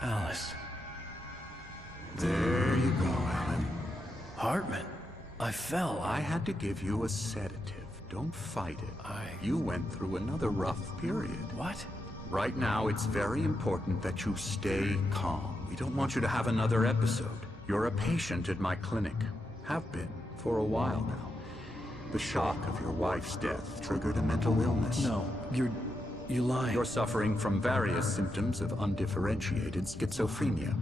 Alice. There you go, Alan. Hartman. I fell. I had to give you a sedative. Don't fight it. You went through another rough period. What? Right now, it's very important that you stay calm. We don't want you to have another episode. You're a patient at my clinic. Have been for a while now. The shock of your wife's death triggered a mental illness. No, you lie. You're suffering from various symptoms of undifferentiated schizophrenia.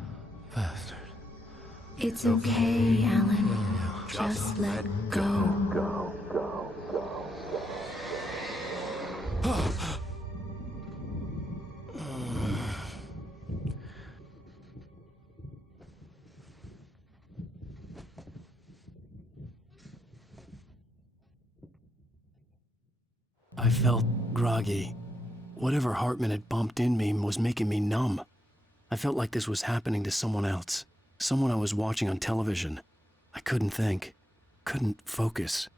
Bastard. It's okay, Alan. Just let go. I felt groggy. Whatever Hartman had bumped in me was making me numb. I felt like this was happening to someone else. Someone I was watching on television. I couldn't think. Couldn't focus.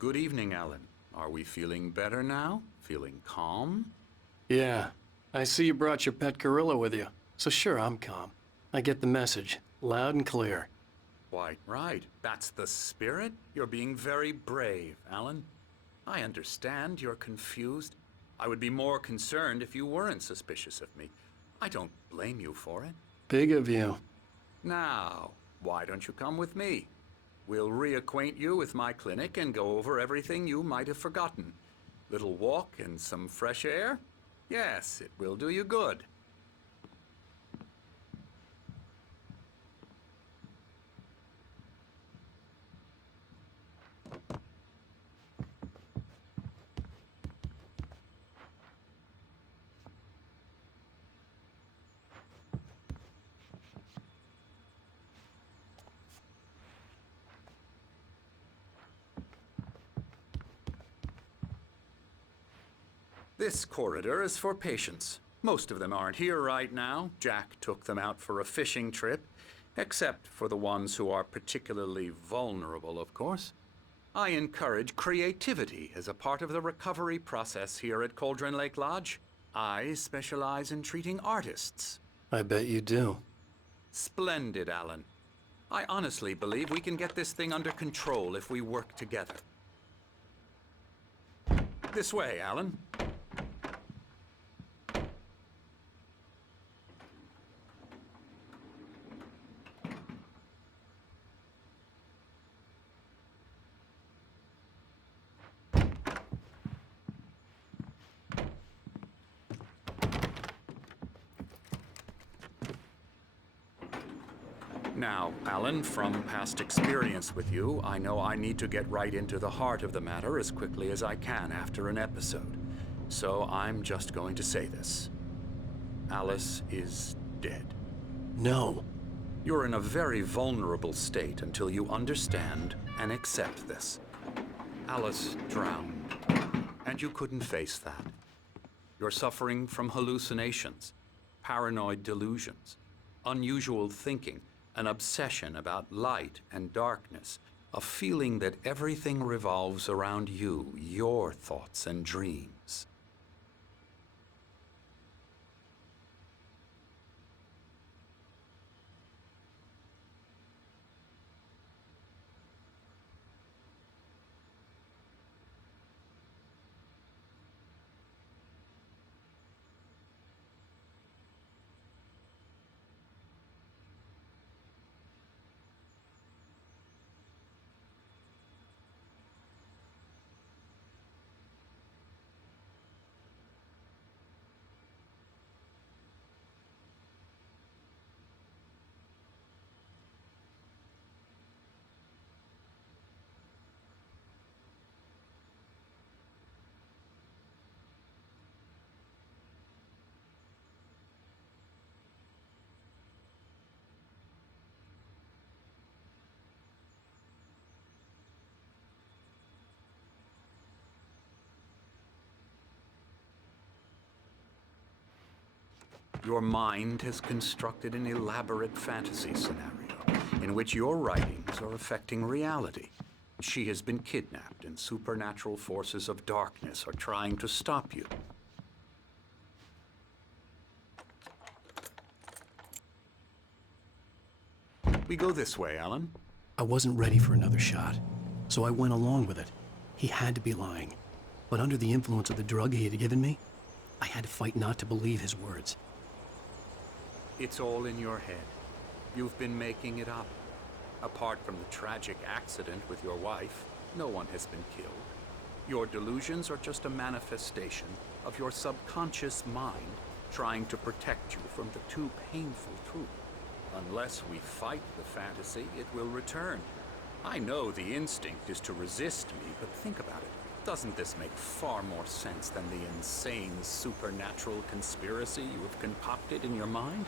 Good evening, Alan. Are we feeling better now? Feeling calm? Yeah. I see you brought your pet gorilla with you. So sure, I'm calm. I get the message. Loud and clear. Quite right. That's the spirit. You're being very brave, Alan. I understand you're confused. I would be more concerned if you weren't suspicious of me. I don't blame you for it. Big of you. Now, why don't you come with me? We'll reacquaint you with my clinic and go over everything you might have forgotten. Little walk and some fresh air? Yes, it will do you good. This corridor is for patients. Most of them aren't here right now. Jack took them out for a fishing trip, except for the ones who are particularly vulnerable, of course. I encourage creativity as a part of the recovery process here at Cauldron Lake Lodge. I specialize in treating artists. I bet you do. Splendid, Alan. I honestly believe we can get this thing under control if we work together. This way, Alan. Now, Alan, from past experience with you, I know I need to get right into the heart of the matter as quickly as I can after an episode. So I'm just going to say this. Alice is dead. No. You're in a very vulnerable state until you understand and accept this. Alice drowned, and you couldn't face that. You're suffering from hallucinations, paranoid delusions, unusual thinking, an obsession about light and darkness, a feeling that everything revolves around you, your thoughts and dreams. Your mind has constructed an elaborate fantasy scenario in which your writings are affecting reality. She has been kidnapped, and supernatural forces of darkness are trying to stop you. We go this way, Alan. I wasn't ready for another shot, so I went along with it. He had to be lying. But under the influence of the drug he had given me, I had to fight not to believe his words. It's all in your head. You've been making it up. Apart from the tragic accident with your wife, no one has been killed. Your delusions are just a manifestation of your subconscious mind trying to protect you from the too painful truth. Unless we fight the fantasy, it will return. I know the instinct is to resist me, but think about it. Doesn't this make far more sense than the insane supernatural conspiracy you have concocted in your mind?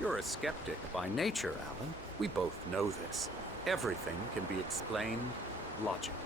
You're a skeptic by nature, Alan. We both know this. Everything can be explained logically.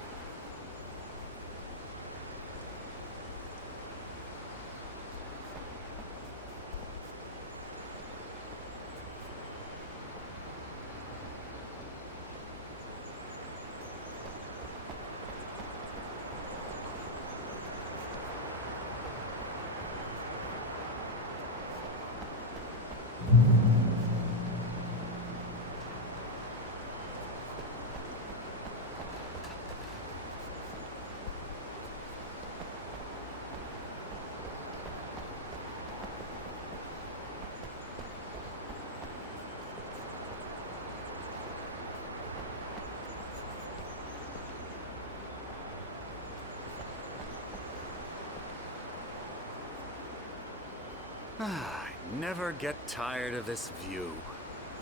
I never get tired of this view.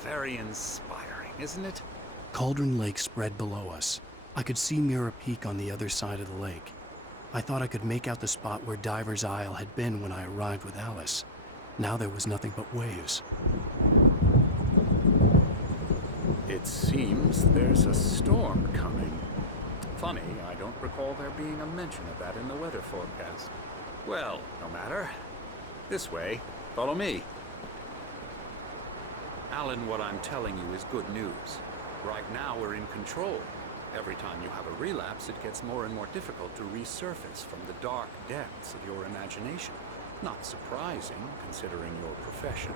Very inspiring, isn't it? Cauldron Lake spread below us. I could see Mirror Peak on the other side of the lake. I thought I could make out the spot where Diver's Isle had been when I arrived with Alice. Now there was nothing but waves. It seems there's a storm coming. Funny, I don't recall there being a mention of that in the weather forecast. Well, no matter. This way. Follow me. Alan, what I'm telling you is good news. Right now we're in control. Every time you have a relapse, it gets more and more difficult to resurface from the dark depths of your imagination. Not surprising, considering your profession.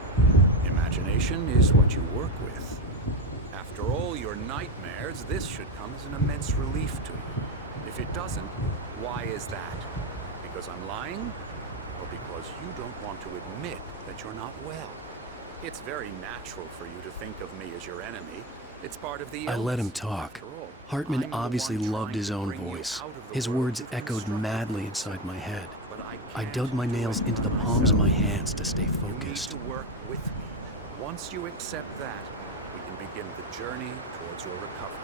Imagination is what you work with. After all your nightmares, this should come as an immense relief to you. If it doesn't, why is that? Because I'm lying? Or because you don't want to admit that you're not well? It's very natural for you to think of me as your enemy. It's part of the I let him illness, talk. after all. Hartman I'm the obviously one loved his trying to own bring you voice. out of the His world words of echoed constructed madly reality. inside my head. But I can't dug my do nails it into the by palms of my myself. hands to stay You focused. need to work with me. Once you accept that, we can begin the journey towards your recovery.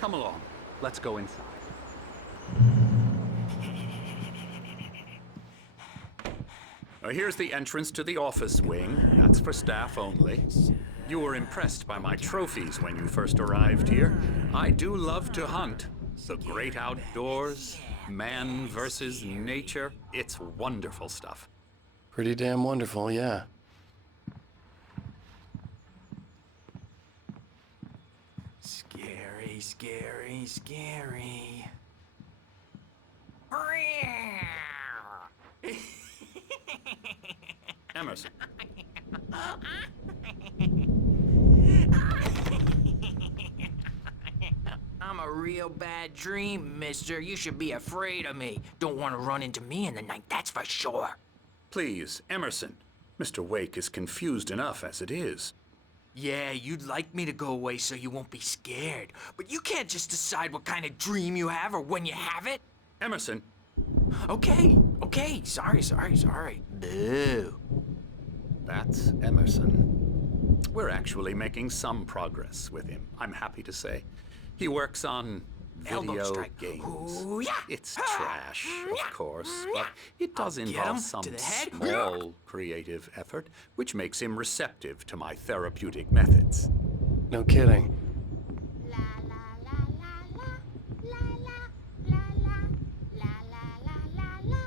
Come along. Let's go inside. Now, here's the entrance to the office wing. That's for staff only. You were impressed by my trophies when you first arrived here. I do love to hunt. The great outdoors, man versus nature. It's wonderful stuff. Pretty damn wonderful, yeah. Scary, scary, scary. Emerson. I'm a real bad dream, mister. You should be afraid of me. Don't want to run into me in the night, that's for sure. Please, Emerson. Mr. Wake is confused enough as it is. Yeah, you'd like me to go away so you won't be scared. But you can't just decide what kind of dream you have or when you have it. Emerson. Okay. Sorry. Boo. That's Emerson. We're actually making some progress with him, I'm happy to say. He works on Elbow video strike. games. Ooh, yeah. It's trash, of course, but it does Get involve him some to the head. small creative effort, which makes him receptive to my therapeutic methods. No kidding. La la la la la la la la la la la la la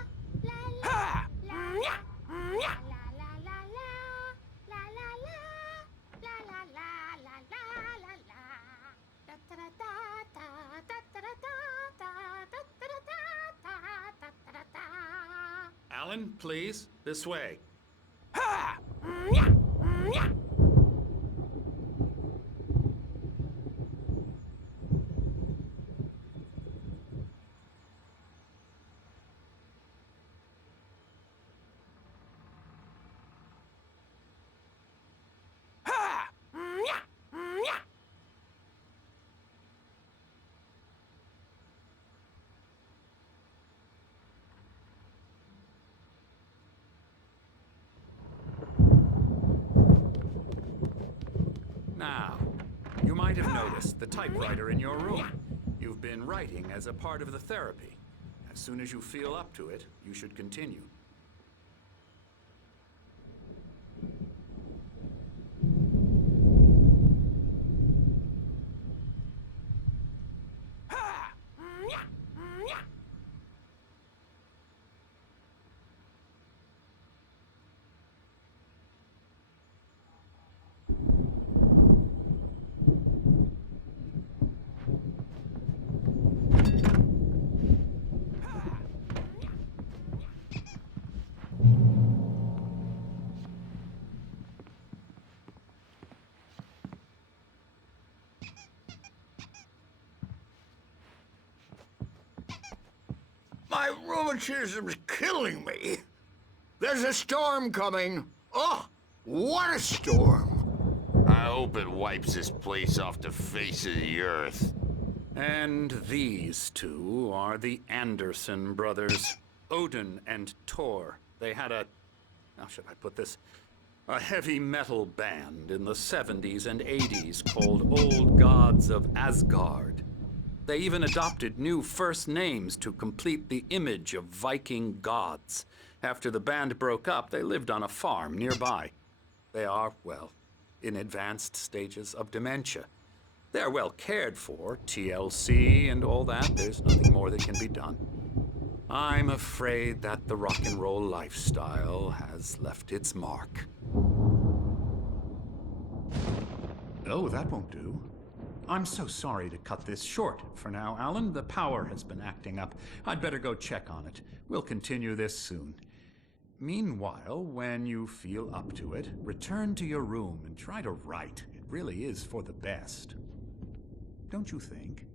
Ha! Alan, please, this way. Ha! Now, you might have noticed the typewriter in your room. You've been writing as a part of the therapy. As soon as you feel up to it, you should continue. My rheumatism's killing me. There's a storm coming. Oh, what a storm. I hope it wipes this place off the face of the earth. And these two are the Anderson brothers, Odin and Thor. They had how should I put this? A heavy metal band in the 70s and 80s called Old Gods of Asgard. They even adopted new first names to complete the image of Viking gods. After the band broke up, they lived on a farm nearby. They are, well, in advanced stages of dementia. They're well cared for, TLC and all that. There's nothing more that can be done. I'm afraid that the rock and roll lifestyle has left its mark. Oh, that won't do. I'm so sorry to cut this short. For now, Alan, the power has been acting up. I'd better go check on it. We'll continue this soon. Meanwhile, when you feel up to it, return to your room and try to write. It really is for the best. Don't you think?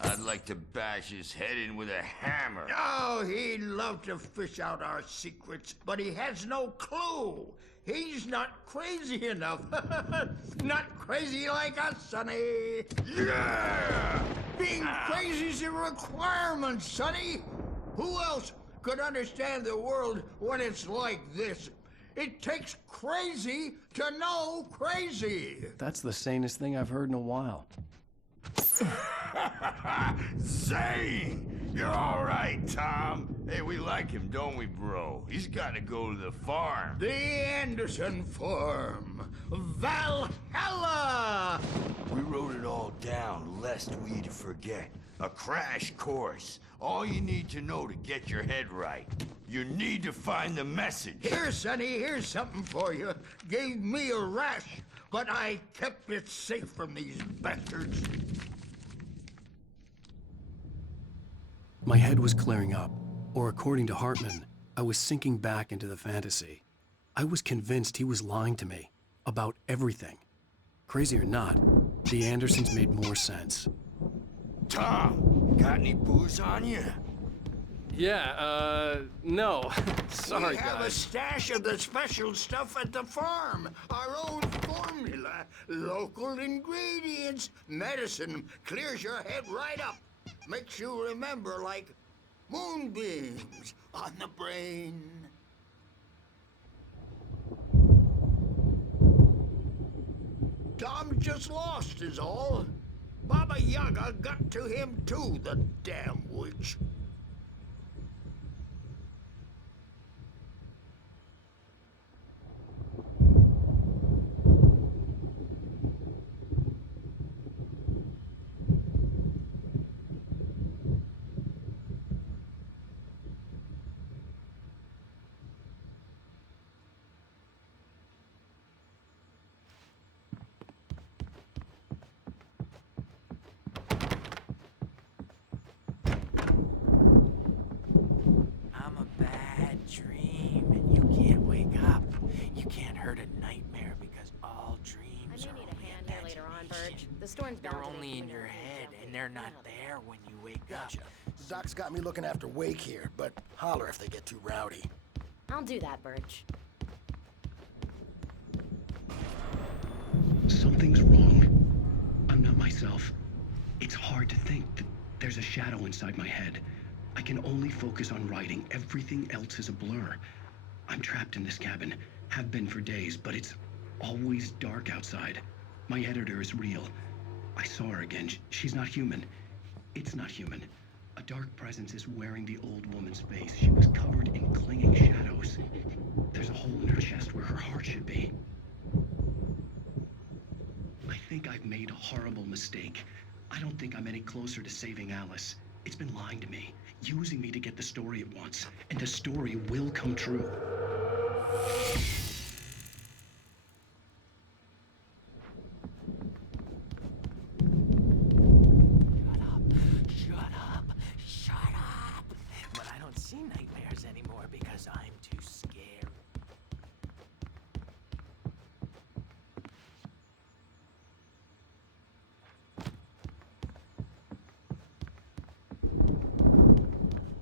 I'd like to bash his head in with a hammer. Oh, he'd love to fish out our secrets, but he has no clue. He's not crazy enough. Not crazy like us, Sonny. Yeah! Being crazy's a requirement, Sonny. Who else could understand the world when it's like this? It takes crazy to know crazy. That's the sanest thing I've heard in a while. Zane! You're all right, Tom. Hey, we like him, don't we, bro? He's got to go to the farm. The Anderson Farm. Valhalla! We wrote it all down, lest we forget. A crash course. All you need to know to get your head right. You need to find the message. Here, Sonny, here's something for you. Gave me a rash, but I kept it safe from these bastards. My head was clearing up, or according to Hartman, I was sinking back into the fantasy. I was convinced he was lying to me about everything. Crazy or not, the Andersons made more sense. Tom, got any booze on you? Yeah, no. Sorry, We have a guys. stash of the special stuff at the farm. Our own formula. Local ingredients. Medicine clears your head right up. Makes you remember like moonbeams on the brain. Tom just lost is all. Baba Yaga got to him too, the damn witch. I'm a bad dream, and you can't wake up. You can't hurt a nightmare because all I dreams may are need only a hand here later on, Burge. imagination. The storm's They're bound to make only you in your really head, jumpy. and they're not You know that. there when you wake Gotcha. up. Doc's got me looking after Wake here, but holler if they get too rowdy. I'll do that, Burge. Something's wrong. I'm not myself. It's hard to think that there's a shadow inside my head. I can only focus on writing. Everything else is a blur. I'm trapped in this cabin. Have been for days, but it's always dark outside. My editor is real. I saw her again. She's not human. It's not human. A dark presence is wearing the old woman's face. She was covered in clinging shadows. There's a hole in her chest where her heart should be. I think I've made a horrible mistake. I don't think I'm any closer to saving Alice. It's been lying to me, using me to get the story it wants, and the story will come true. Shut up! Shut up! But I don't see nightmares anymore because I'm too scared.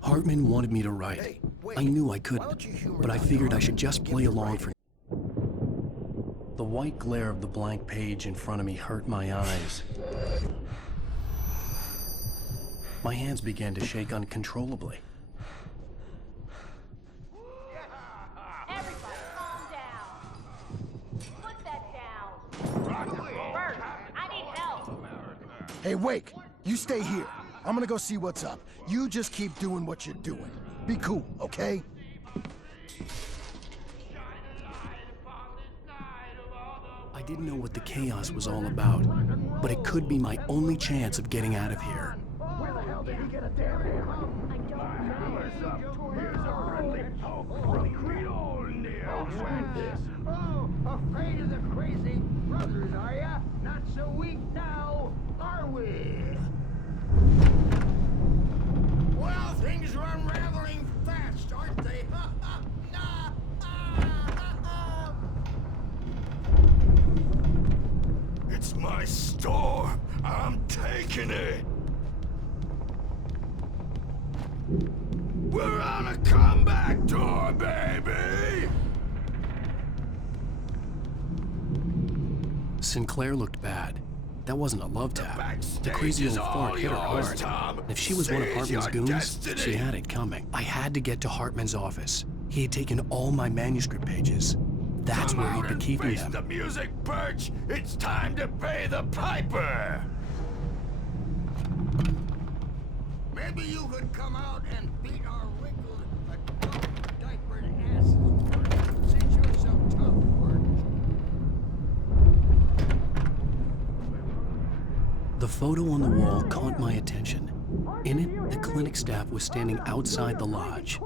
Hartman wanted me to write. Hey, wait. I knew I Why couldn't, don't you humor but I Dr. figured I Hartman should just and play give me along writing? for. The white glare of the blank page in front of me hurt my eyes. My hands began to shake uncontrollably. Everybody, calm down. Put that down. Burge, I need help. Hey, Wake, you stay here. I'm gonna go see what's up. You just keep doing what you're doing. Be cool, okay? I didn't know what the chaos was all about, but it could be my only chance of getting out of here. Where the hell did he get a damn hammer? I don't know. Here's a friendly poke from Creole near this. Oh, afraid of the crazy brothers, are ya? Not so weak now, are we? Well, things are unraveling fast, aren't they? It's my storm. I'm taking it. We're on a comeback tour, baby! Sinclair looked bad. That wasn't a love tap. The backstage crazy is old all fart hit her yours, hard. Tom. And if she was one of Seize Hartman's your goons, destiny. she had it coming. I had to get to Hartman's office. He had taken all my manuscript pages. That's Come where he'd out been and keeping face them. the music, Birch. It's time to pay the piper. Maybe you could come out and beat our wrinkled, diapered asses first, since you're so tough, weren't you? The photo on the wall caught my attention. In it, the clinic staff was standing outside the lodge.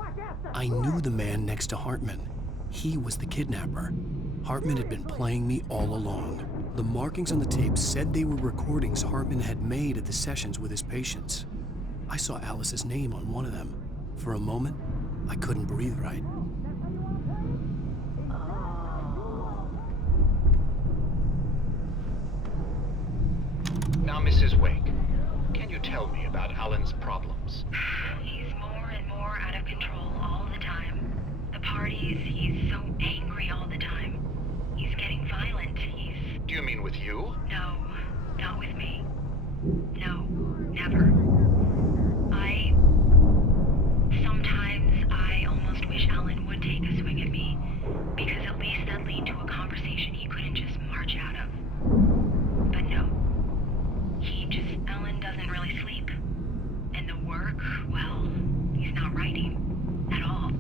I knew the man next to Hartman. He was the kidnapper. Hartman had been playing me all along. The markings on the tape said they were recordings Hartman had made at the sessions with his patients. I saw Alice's name on one of them. For a moment, I couldn't breathe right. Now, Mrs. Wake, can you tell me about Alan's problems? He's more and more out of control all the time. The parties, he's so angry all the time. He's getting violent. Do you mean with you? No, not with me. No, never. Sometimes I almost wish Alan would take a swing at me, because at least that'd lead to a conversation he couldn't just march out of. But no. Alan doesn't really sleep. And the work, well, he's not writing at all.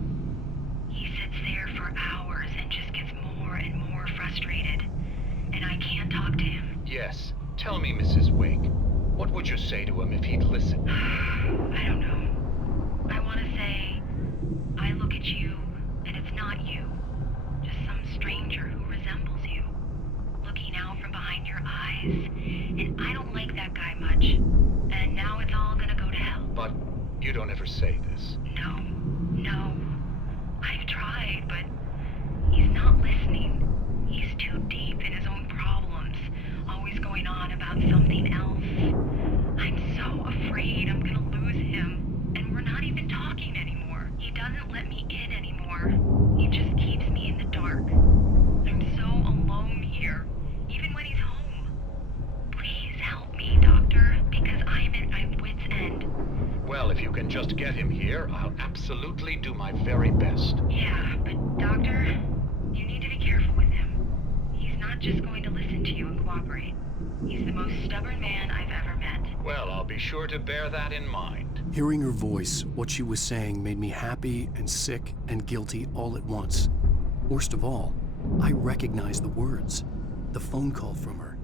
He sits there for hours and just gets more and more frustrated. And I can't talk to him. Yes. Tell me, Mrs. Wake, what would you say to him if he'd listen? I don't know. I want to say, I look at you, and it's not you. Just some stranger who resembles you. Looking out from behind your eyes. And I don't like that guy much. And now it's all gonna go to hell. But you don't ever say this. No. I've tried, but he's not listening. He's too deep in his own problems. Always going on about something else. I'm so afraid I'm gonna lose him. And we're not even talking anymore. He doesn't let me in anymore. He just keeps me in the dark. I'm so alone here, even when he's home. Please help me, Doctor, because I'm at my wit's end. Well, if you can just get him here, I'll absolutely do my very best. Yeah, but Doctor, you need to be careful with him. He's not just going to listen to you and cooperate. He's the most stubborn man I've ever met. Well, I'll be sure to bear that in mind. Hearing her voice, what she was saying made me happy and sick and guilty all at once. Worst of all, I recognized the words. The phone call from her.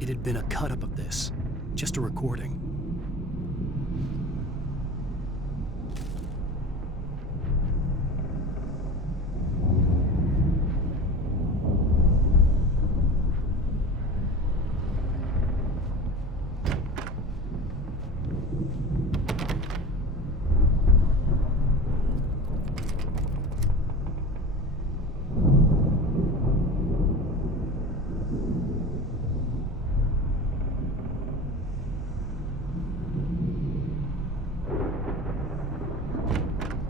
It had been a cut-up of this. Just a recording.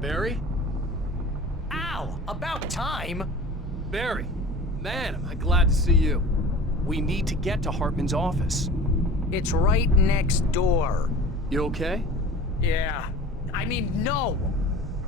Barry? Ow! About time! Barry! Man, am I glad to see you. We need to get to Hartman's office. It's right next door. You okay? Yeah. I mean, no!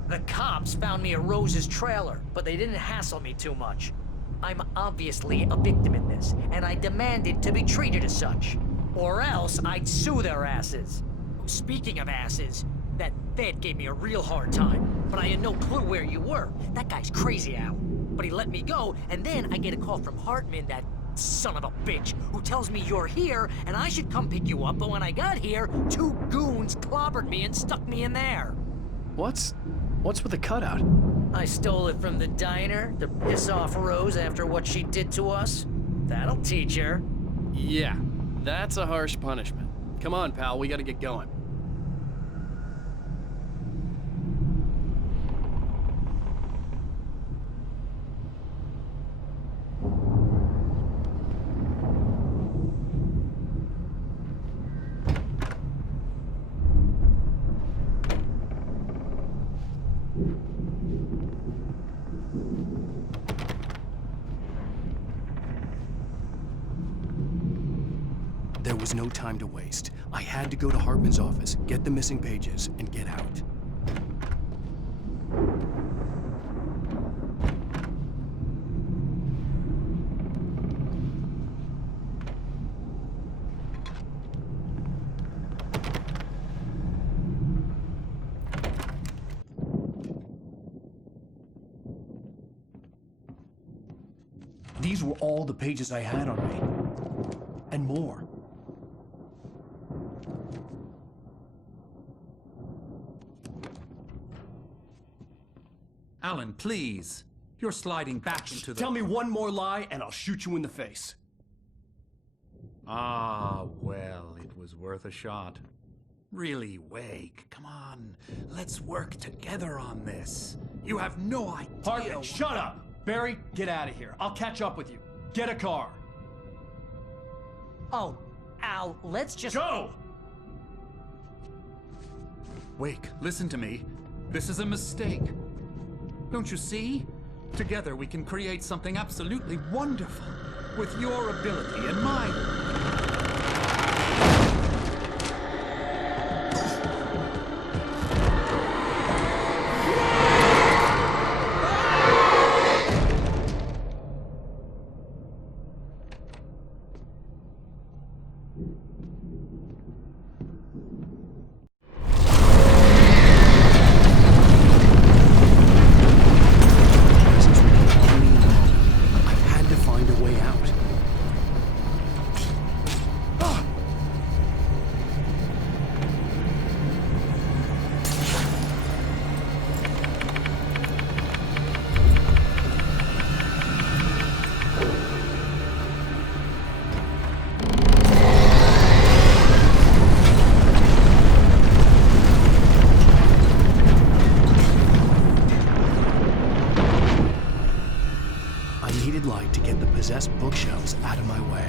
The cops found me at Rose's trailer, but they didn't hassle me too much. I'm obviously a victim in this, and I demanded to be treated as such. Or else I'd sue their asses. Speaking of asses, that Fed gave me a real hard time, but I had no clue where you were. That guy's crazy, Al. But he let me go, and then I get a call from Hartman, that son of a bitch, who tells me you're here, and I should come pick you up, but when I got here, 2 goons clobbered me and stuck me in there. What's with the cutout? I stole it from the diner to piss off Rose after what she did to us. That'll teach her. Yeah, that's a harsh punishment. Come on, pal, we gotta get going. There was no time to waste. I had to go to Hartman's office, get the missing pages, and get out. These were all the pages I had on me. And more. Alan, please. You're sliding back into the... Tell me one more lie and I'll shoot you in the face. Ah, well, it was worth a shot. Really, Wake, come on. Let's work together on this. You have no idea... Hartman, shut up! Barry, get out of here. I'll catch up with you. Get a car. Oh, Al, let's just... Go! Wake, listen to me. This is a mistake. Don't you see? Together we can create something absolutely wonderful. With your ability and mine. Light to get the possessed bookshelves out of my way.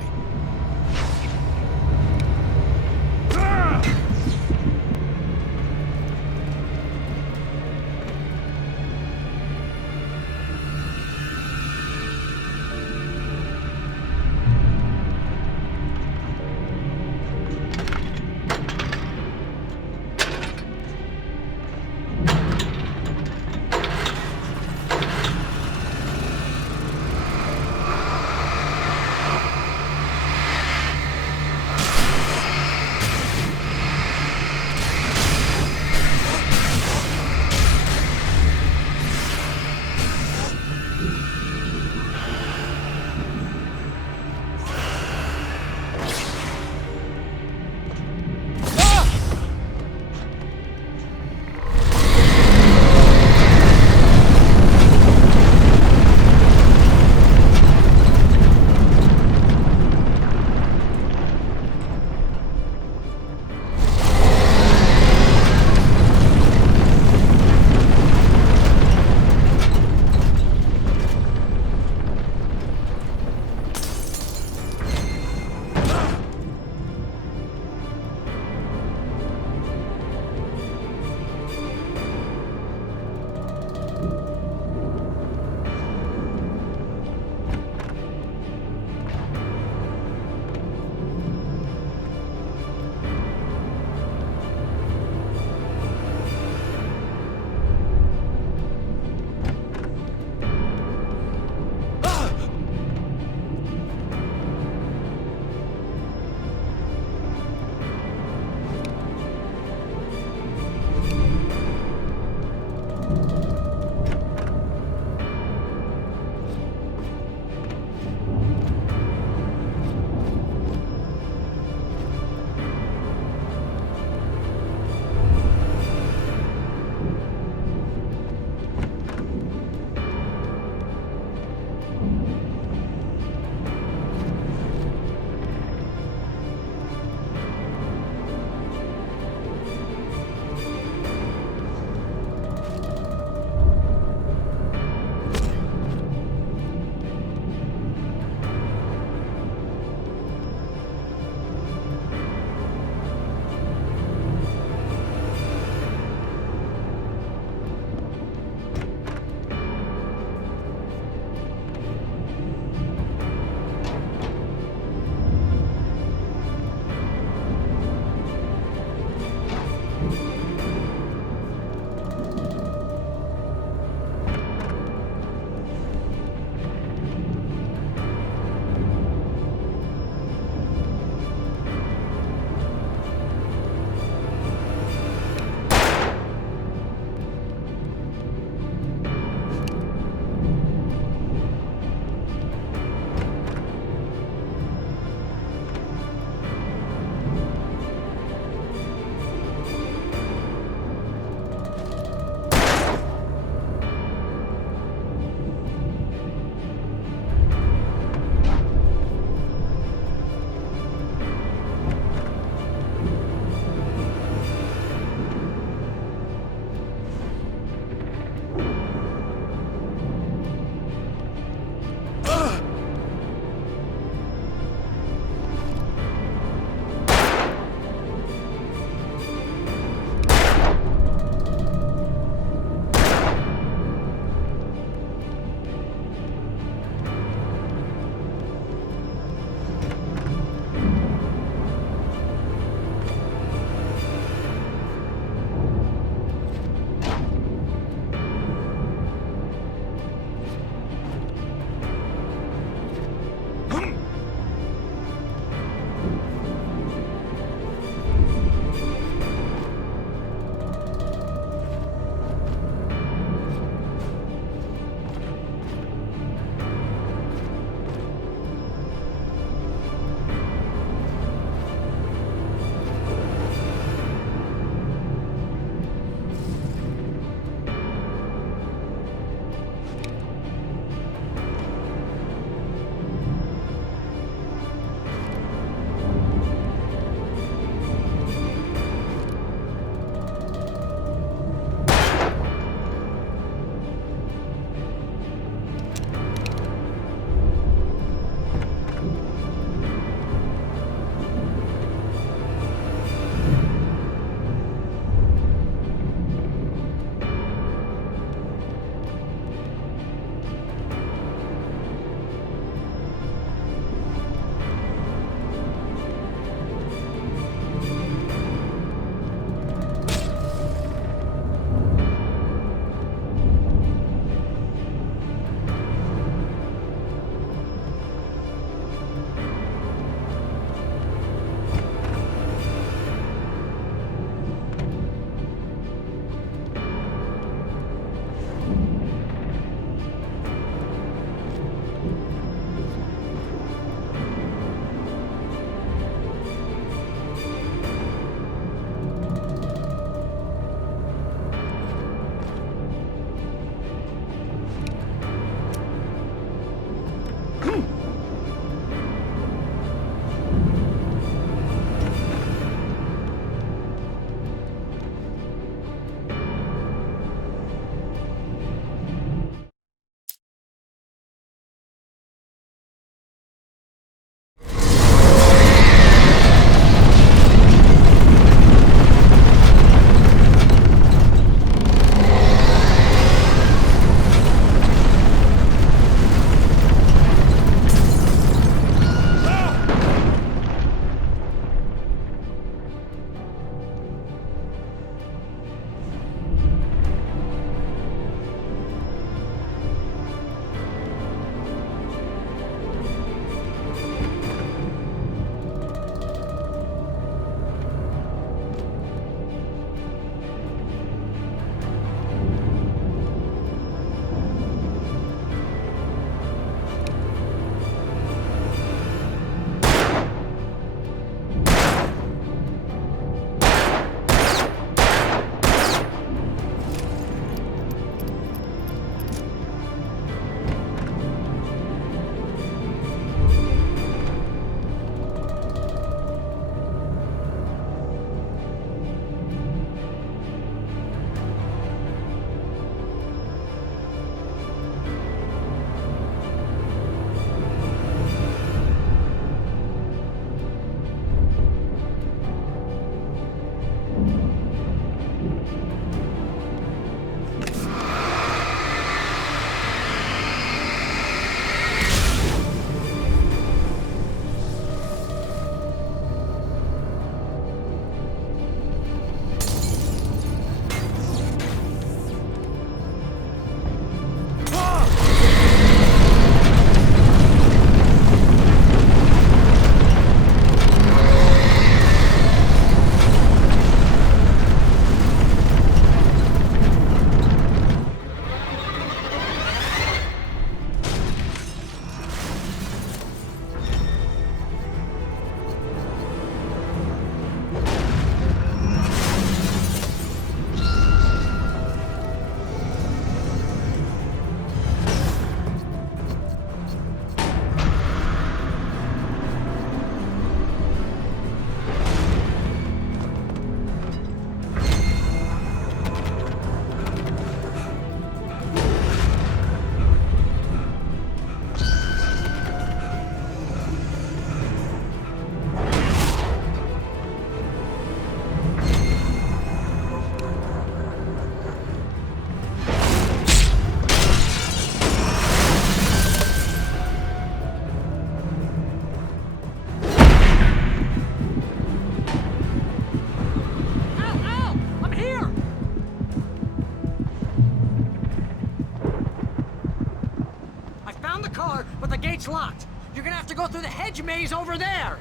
gate's locked. You're gonna have to go through the hedge maze over there.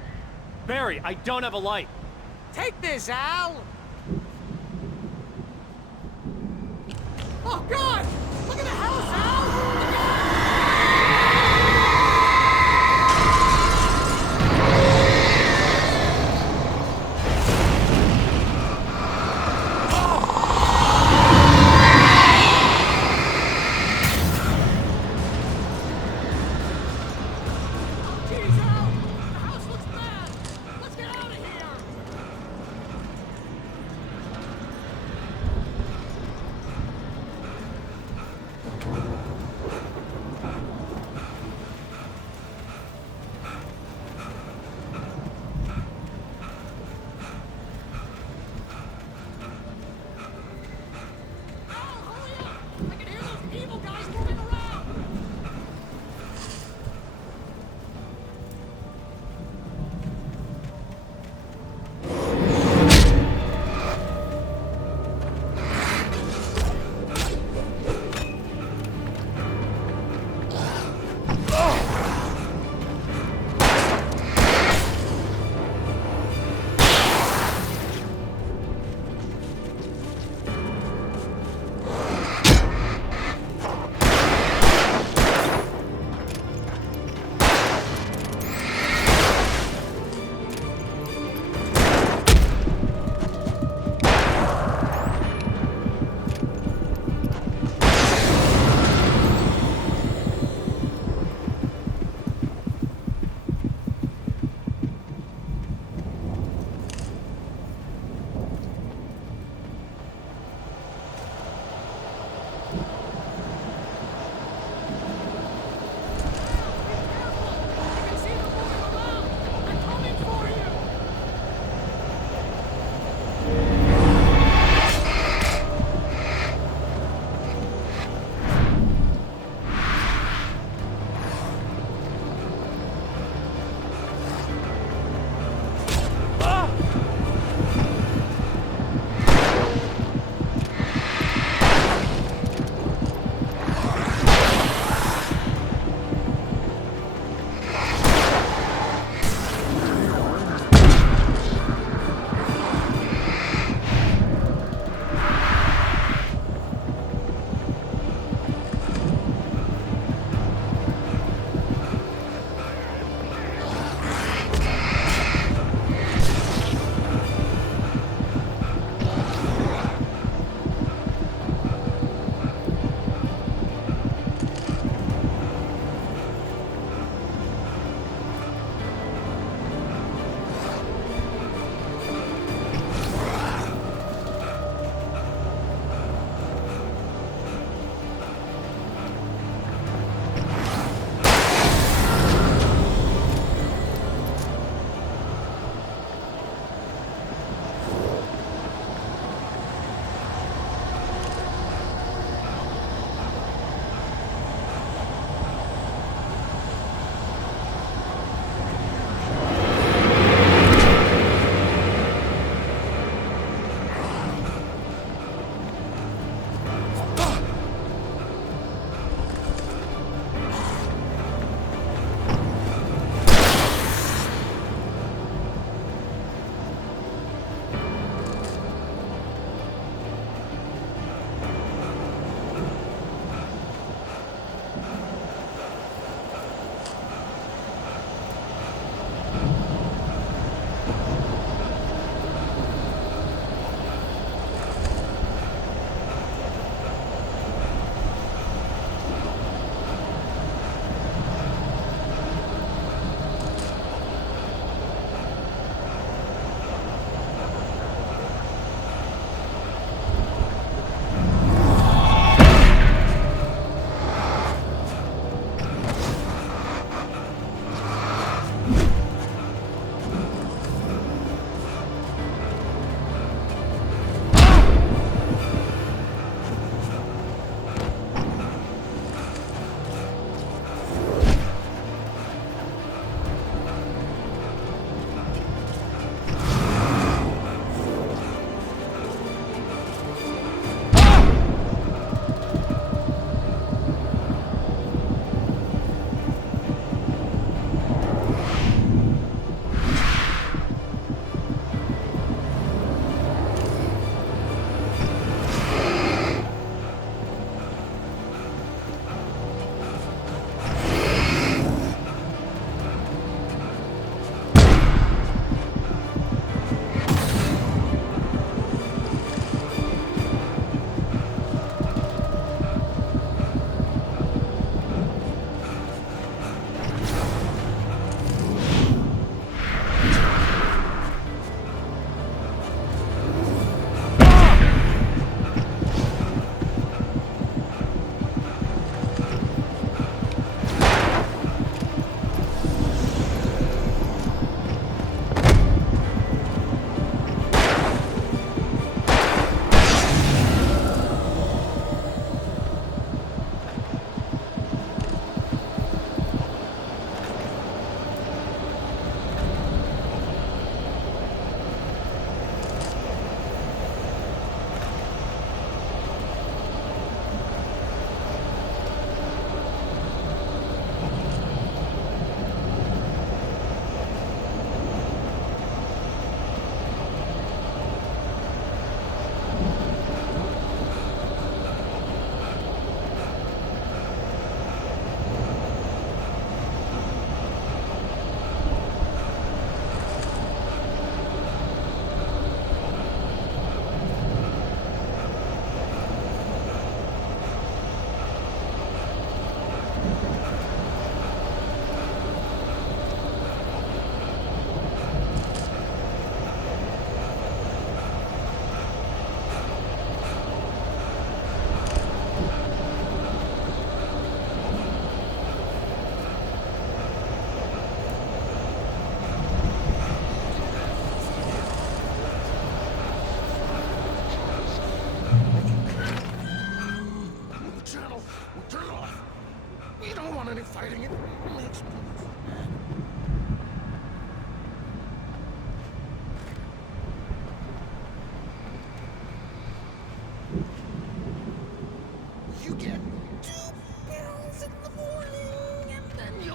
Barry, I don't have a light. Take this, Al. Oh, God! Look at the house, Al! Look out! Jeez, Al! The house looks bad! Let's get out of here!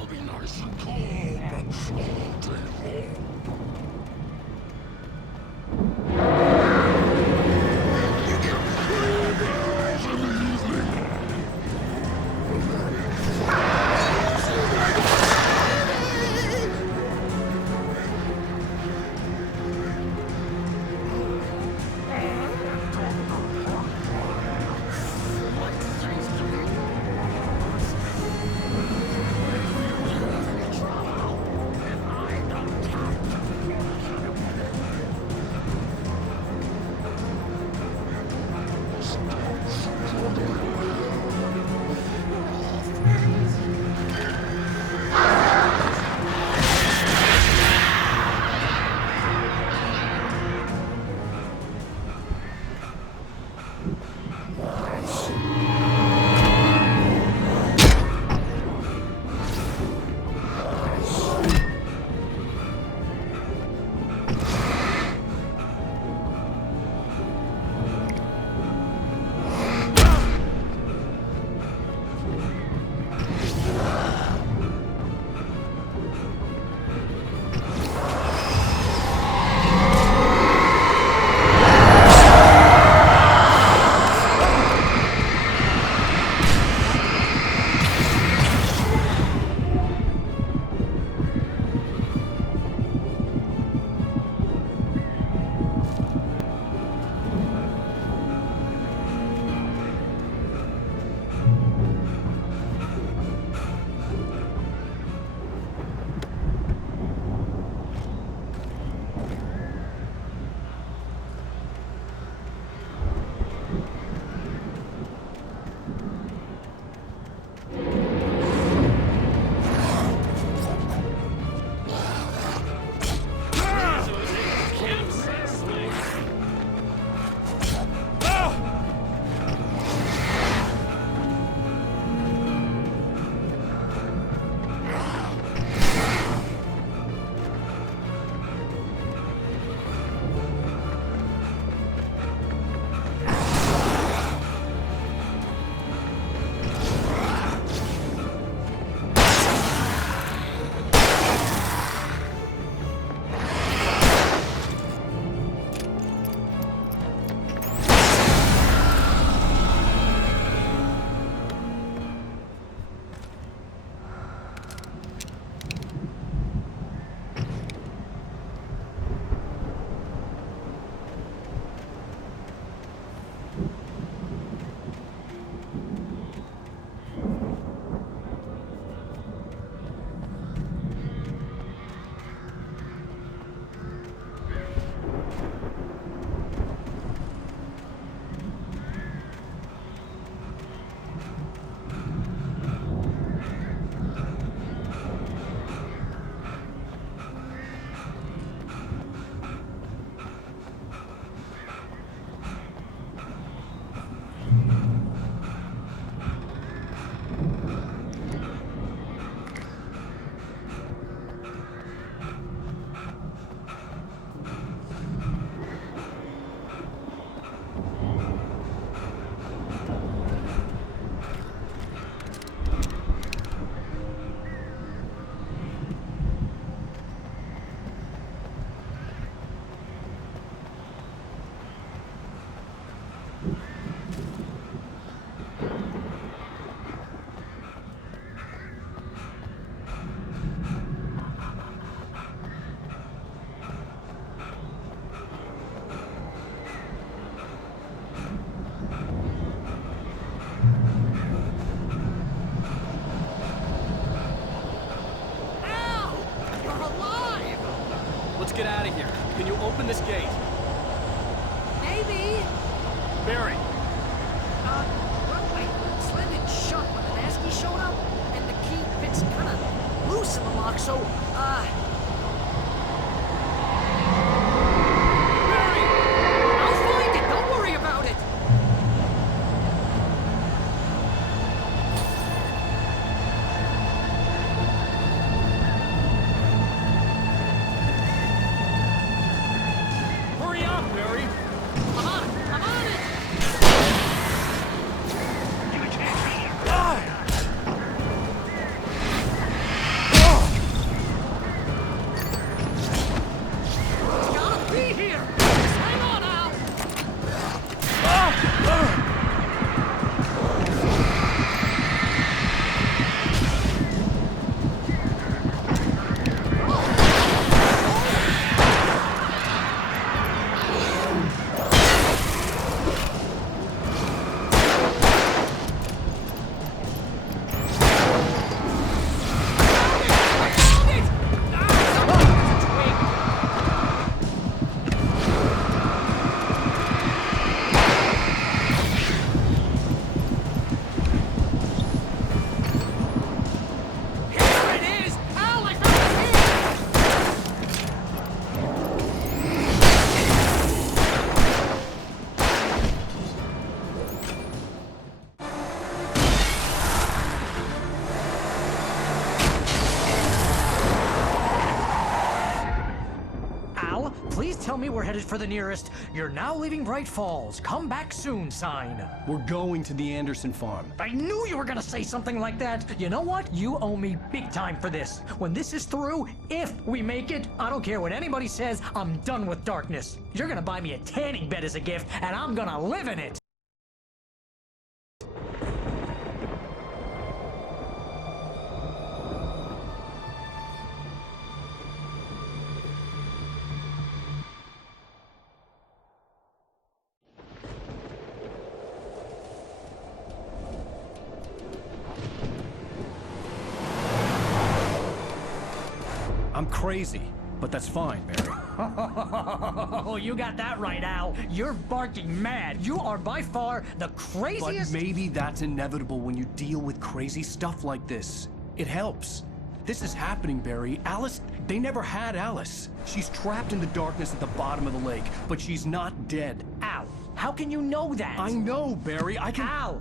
I'll be nice and calm and slow all day long. You can free guys in the evening. Get out of here. Can you open this gate? Maybe. Barry! Well, I slammed it shut when the Nasty showed up, and the key fits kind of loose in the lock, so, Barry! I'll find it, don't worry about it! Hurry up, Barry! I'm on it! tell me we're headed for the nearest "You're now leaving Bright Falls. Come back soon" sign. We're going to the Anderson farm. I knew you were gonna say something like that. You know what? You owe me big time for this. When this is through, if we make it, I don't care what anybody says, I'm done with darkness. You're gonna buy me a tanning bed as a gift, and I'm gonna live in it. I'm crazy, but that's fine, Barry. Oh, you got that right, Al. You're barking mad. You are by far the craziest. But maybe that's inevitable when you deal with crazy stuff like this. It helps. This is happening, Barry. Alice, they never had Alice. She's trapped in the darkness at the bottom of the lake, but she's not dead. Al, how can you know that? I know, Barry. I can... Al,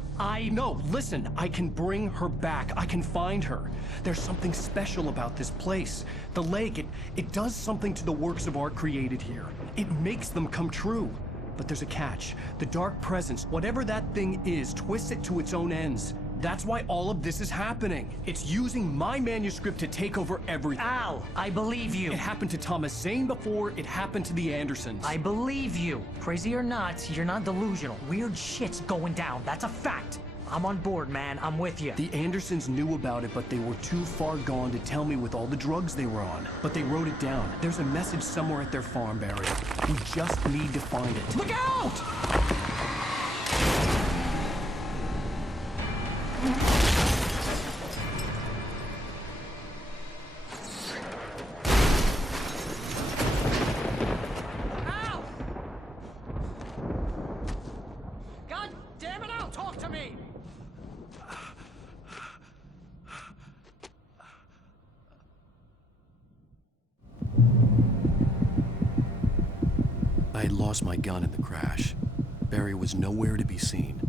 No, listen. I can bring her back. I can find her. There's something special about this place. The lake, it does something to the works of art created here. It makes them come true. But there's a catch. The dark presence, whatever that thing is, twists it to its own ends. That's why all of this is happening. It's using my manuscript to take over everything. Al, I believe you. It happened to Thomas Zane before, it happened to the Andersons. I believe you. Crazy or not, you're not delusional. Weird shit's going down. That's a fact. I'm on board, man. I'm with you. The Andersons knew about it, but they were too far gone to tell me with all the drugs they were on. But they wrote it down. There's a message somewhere at their farm, Barry. We just need to find it. Look out! Al! God damn it, Al! Talk to me! I had lost my gun in the crash. Barry was nowhere to be seen.